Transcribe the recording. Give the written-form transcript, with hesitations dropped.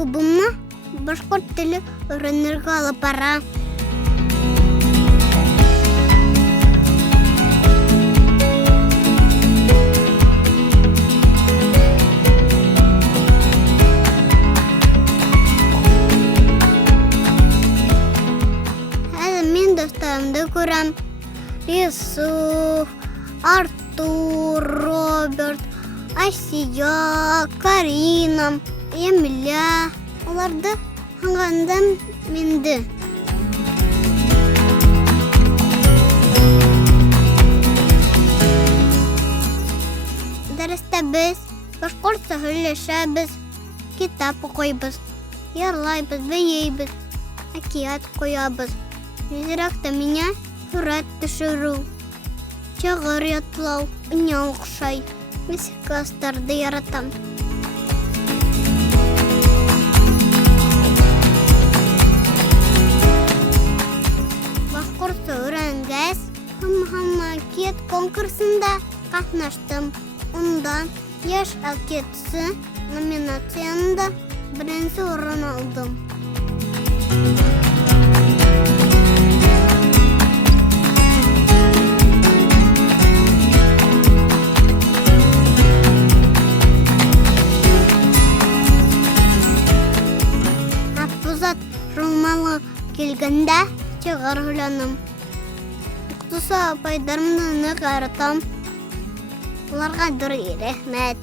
клубыма башкорт тілі үйренерге алып бара. Әлі мен достарымды көрем. Юсуф, Артур, Роберт, Асия, Карина, Емиля. Оларды хаңғанда менді. Дәрісті біз башқұртса сөйлесеміз, китап оқимыз, ярлаймыз, бейейміз, әкият қоямыз. Жүзіректі мене сурет түсіру, чағыр ятлау, үне оқшай, мексикастарды яратам. Башқұртса үйренгәс, хамма кет конкурсында қатнаштым. Ондан еш әкетісі номинациясында бірінші орын алдым. Аппузат журналы келгенде чығар ойланым. Құтыса апайдарымды нық аратам. Оларға дұры рахмет.